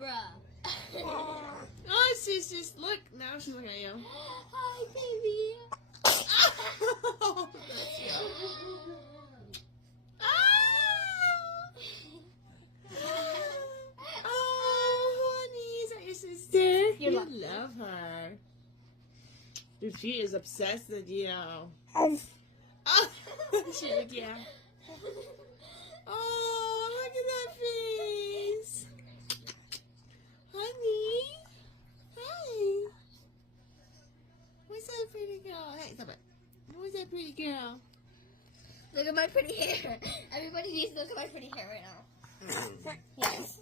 Bruh. Oh, she's just, look. Now she's looking at you. Hi, baby. Oh, that's cute. Oh, honey, is that your sister? You love her. Dude, she is obsessed with you. Oh, she's like, yeah. Oh, look at that face. Honey. Hi. Who's that pretty girl? Hey, stop it. Who's that pretty girl? Look at my pretty hair. Everybody needs to look at my pretty hair right now. Yes.